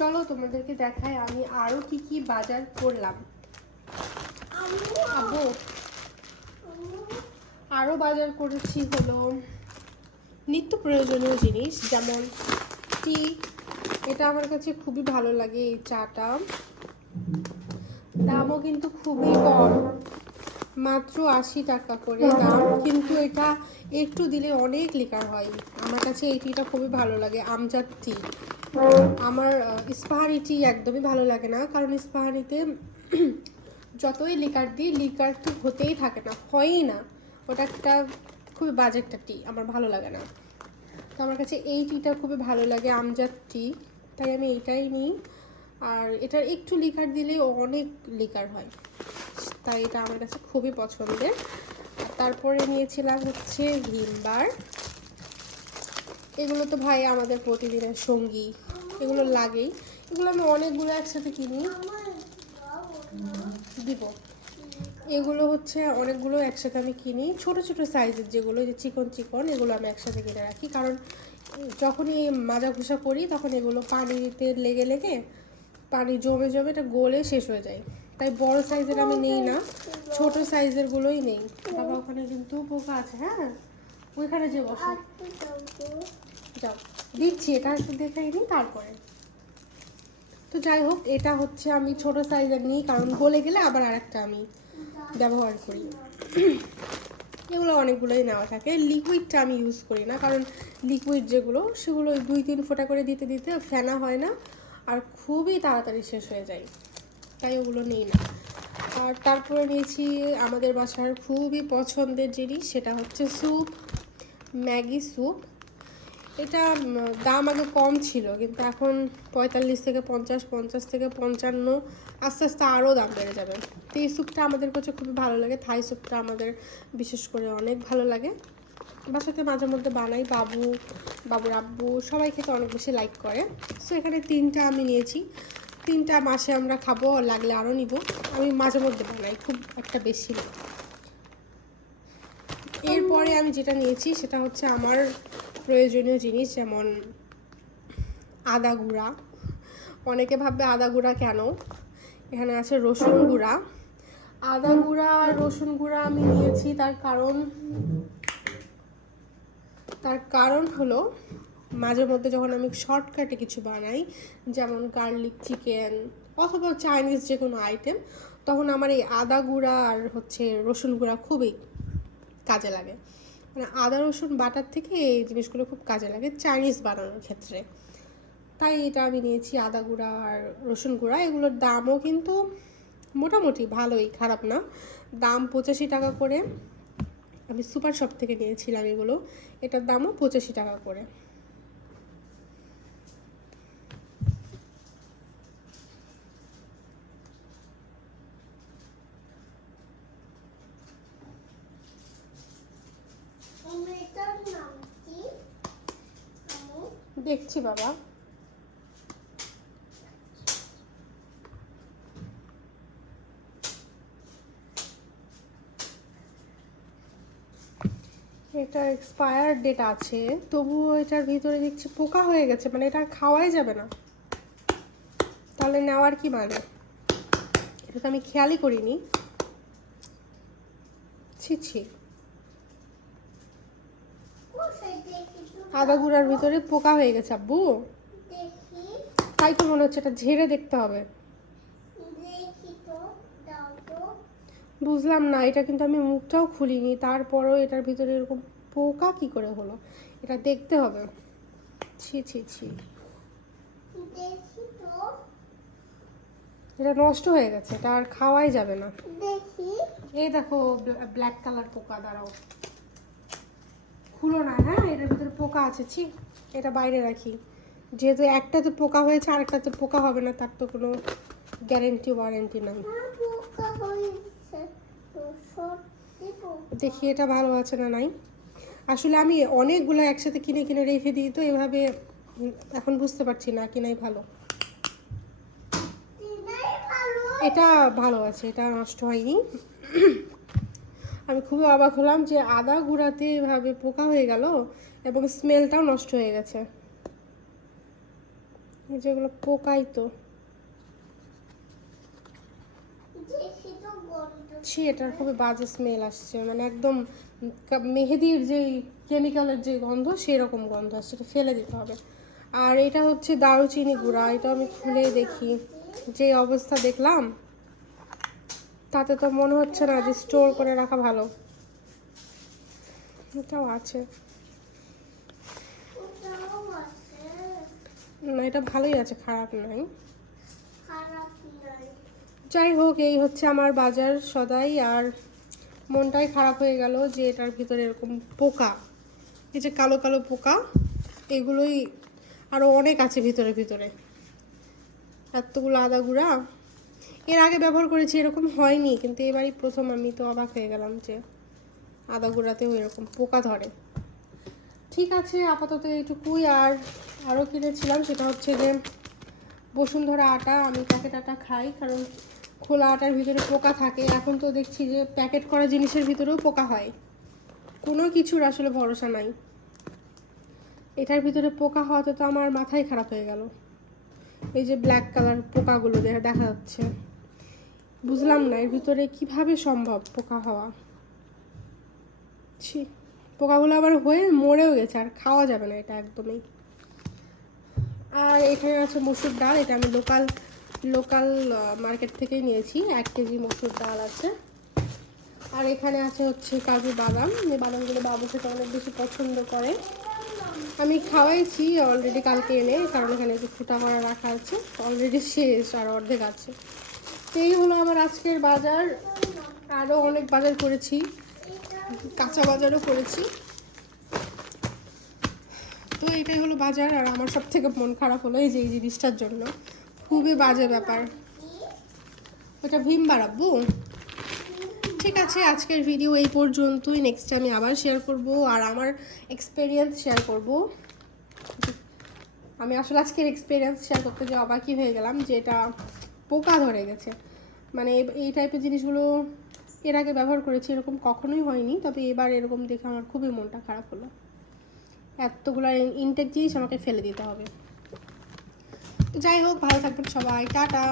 চলো তোমাদেরকে দেখাই আমি আরো কি কি বাজার করলাম। আব্বু আরো বাজার করেছি হলো নিত্য প্রয়োজনীয় জিনিস, যেমন টি। এটা আমার কাছে খুবই ভালো লাগে, এই চাটা। দামও কিন্তু খুবই কম, মাত্র 80 টাকা করে দাম, কিন্তু এটা একটু দিলে অনেক লিকার হয়। আমার কাছে এই টিটা খুবই ভালো লাগে, আমজাদ টি। আমার ইস্পাহানি টি একদমই ভালো লাগে না, কারণ ইস্পাহানিতে যতই লিকার দিই লিকার তো হতেই থাকে না, হয়ই না। ওটা একটা খুবই বাজে একটা টি, আমার ভালো লাগে না। তো আমার কাছে এই টিটা খুবই ভালো লাগে, আমজাদ টি, তাই আমি এইটাই নিই। আর এটার একটু লিকার দিলেই অনেক লিকার হয়, তাই এটা আমার কাছে খুবই পছন্দের। তারপরে নিয়েছিলাম হচ্ছে ভিমবার। এগুলো তো ভাই আমাদের প্রতিদিনের সঙ্গী, এগুলো লাগেই। এগুলো আমি অনেকগুলো একসাথে কিনি, দিব। এগুলো হচ্ছে অনেকগুলো একসাথে আমি কিনি, ছোট ছোট সাইজের যেগুলো, যে চিকন চিকন, এগুলো আমি একসাথে কিনে রাখি। কারণ যখনই মাজা ঘষা করি তখন এগুলো পানিতে লেগে লেগে পানি জমে জমে এটা গলে শেষ হয়ে যায়। তাই বড় সাইজের আমি নেই না, ছোট সাইজের গুলোই নেই। বাবা ওখানে কিন্তু পোকা আছে, হ্যাঁ ওইখানে যে বসো, যাও দিচ্ছি, এটা একটু দেখাই নিই তারপরে। তো যাই হোক, এটা হচ্ছে আমি ছোট সাইজের নিই, কারণ গলে গেলে আবার আরেকটা আমি ব্যবহার করি। এগুলো অনেকগুলোই নেওয়া থাকে। লিকুইডটা আমি ইউজ করি না, কারণ লিকুইড যেগুলো সেগুলো 2-3 ফোঁটা করে দিতে দিতে ফেনা হয় না, আর খুবই তাড়াতাড়ি শেষ হয়ে যায়, তাই ওগুলো নিই না। আর তারপরে নিয়েছি আমাদের বাসার খুবই পছন্দের জিনিস, সেটা হচ্ছে স্যুপ, ম্যাগি স্যুপ। এটা দাম আগে কম ছিল, কিন্তু এখন 45 থেকে 50, 50 থেকে 55, আস্তে আস্তে আরও দাম বেড়ে যাবে। তো এই স্যুপটা আমাদের কাছে খুবই ভালো লাগে, থাই স্যুপটা আমাদের বিশেষ করে অনেক ভালো লাগে। বাসাতে মাঝে মধ্যে বানাই, বাবুর আব্বু সবাই খেতে অনেক বেশি লাইক করে। সো এখানে 3টা আমি নিয়েছি, 3টা মাসে আমরা খাবো, লাগলে আরও নিব। আমি মাঝে মধ্যে বানাই, খুব একটা বেশি না। এরপরে আমি যেটা নিয়েছি সেটা হচ্ছে আমার প্রয়োজনীয় জিনিস, যেমন আদা গুঁড়া। অনেকে ভাববে আদা গুঁড়া কেন, এখানে আছে রসুন গুঁড়া। আদা গুঁড়া আর রসুন গুঁড়া আমি নিয়েছি তার কারণ হলো মাঝে মধ্যে যখন আমি শর্টকাটে কিছু বানাই, যেমন গার্লিক চিকেন অথবা চাইনিজ যে কোনো আইটেম, তখন আমার এই আদা গুঁড়া আর হচ্ছে রসুন গুঁড়া খুবই কাজে লাগে। মানে আদা রসুন বাটার থেকে এই জিনিসগুলো খুব কাজে লাগে চাইনিজ বানানোর ক্ষেত্রে। তাই এটা আমি নিয়েছি, আদা গুঁড়া আর রসুন গুঁড়া। এগুলোর দামও কিন্তু মোটামুটি ভালোই, খারাপ না। দাম 85 টাকা করে। আমি সুপার শপ থেকে নিয়েছিলাম এগুলো, এটার দামও 85 টাকা করে। দেখছি বাবা। এটা এক্সপায়ার ডেট আছে, তবুও এটার ভিতরে দেখছি পোকা হয়ে গেছে, মানে এটা খাওয়াই যাবে না। তাহলে নেওয়ার কি মানে? এটা তো আমি খেয়ালই করিনি। ছি ছি, আদা গুঁড়ার ভিতরে পোকা হয়ে গেছে আব্বু। তাই তো মনে হচ্ছে, এটা ঝেড়ে দেখতে হবে। বুঝলাম না, এটা কিন্তু আমি মুখটাও খুলিনি, তারপরও এটার ভিতরে এরকম পোকা কি করে হলো, এটা দেখতে হবে। ছি ছি ছি, এটা নষ্ট হয়ে গেছে, এটা আর খাওয়াই যাবে না। এই দেখো ব্ল্যাক কালার পোকা, দাঁড়াও খুলো না, হ্যাঁ এটার ভিতরে পোকা আছে। ছি, এটা বাইরে রাখি। যেহেতু একটাতে পোকা হয়েছে, আরেকটাতে পোকা হবে না তার তো কোনো গ্যারেন্টি ওয়ারেন্টি নাই। দেখি এটা ভালো আছে না নাই। আসলে আমি অনেকগুলো একসাথে কিনে কিনে রেখে দিই, তো এভাবে এখন বুঝতে পারছি না কিনাই ভালো। এটা ভালো আছে, এটা নষ্ট হয়নি। আমি খুবই অবাক হলাম যে আদা গুঁড়াতে এভাবে পোকা হয়ে গেল এবং স্মেলটাও নষ্ট হয়ে গেছে। যেগুলো পোকাই তো। ছি, এটার খুবই বাজে স্মেল আসছে, মানে একদম মেহেদির যে কেমিক্যালের যে গন্ধ সেরকম গন্ধ আসছে, এটা ফেলে দিতে হবে। আর এটা হচ্ছে দারুচিনি গুঁড়া, এটা আমি খুলে দেখি, যে অবস্থা দেখলাম তাতে তো মনে হচ্ছে না যে স্টোর করে রাখা ভালো। এটাও আছে না, এটা ভালোই আছে, খারাপ নাই। যাই হোক, এই হচ্ছে আমার বাজার সদাই। আর মনটাই খারাপ হয়ে গেল যে এটার ভিতরে এরকম পোকা, এই যে কালো কালো পোকা, এগুলোই আরও অনেক আছে ভিতরে ভিতরে। এতগুলো আদা গুঁড়া এর আগে ব্যবহার করেছি, এরকম হয়নি, কিন্তু এবারই প্রথম। আমি তো অবাক হয়ে গেলাম যে আদা গুঁড়াতেও এরকম পোকা ধরে। ঠিক আছে, আপাতত এইটুকুই। আর আরও কিনেছিলাম, সেটা হচ্ছে যে বসুন্ধরা আটা। আমি প্যাকেট আটা খাই, কারণ খোলা আটার ভিতরে পোকা থাকে। এখন তো দেখছি যে প্যাকেট করা জিনিসের ভিতরেও পোকা হয়, কোনো কিছুর আসলে ভরসা নাই। এটার ভিতরে পোকা হওয়াতে তো আমার মাথাই খারাপ হয়ে গেল। এই যে ব্ল্যাক কালার পোকাগুলো দেখা যাচ্ছে, বুঝলাম না এর ভিতরে কিভাবে সম্ভব পোকা হওয়া। ছি, পোকাগুলো আবার হয়ে মরেও গেছে, আর খাওয়া যাবে না এটা একদমই। আর এখানে আছে মসুর ডাল, এটা আমি লোকাল মার্কেট থেকেই নিয়েছি, 1 কেজি মসুর ডাল আছে। আর এখানে আছে হচ্ছে কাজু বাদাম, এই বাদামগুলো বাবু সেটা অনেক বেশি পছন্দ করে। আমি খাওয়াইছি অলরেডি কালকে এনে, কারণ এখানে একটু ফুটা করা রাখা আছে, অলরেডি শেষ, আর অর্ধেক আছে। তো এই হলো আমার আজকের বাজার। আরও অনেক বাজার করেছি, কাঁচা বাজারও করেছি। তো এটাই হলো বাজার। আর আমার সব থেকে মন খারাপ হলো এই যে এই জিনিসটার জন্য, খুবই বাজে ব্যাপার। ওটা ভীম বাড়াবো। ঠিক আছে, আজকের ভিডিও এই পর্যন্তই। নেক্সট আমি আবার শেয়ার করব, আর আমার এক্সপিরিয়েন্স শেয়ার করব। আমি আসলে আজকের এক্সপিরিয়েন্স শেয়ার করতে গিয়ে অবাকই হয়ে গেলাম যে এটা পোকা ধরে গেছে। মানে এই টাইপের জিনিসগুলো এর আগে ব্যবহার করেছি, এরকম কখনোই হয়নি, তবে এবার এরকম দেখে আমার খুবই মনটা খারাপ হলো। এতগুলো ইনটেক জিনিস আমাকে ফেলে দিতে হবে। যাই হোক, ভালো থাকবেন সবাই, টাটা।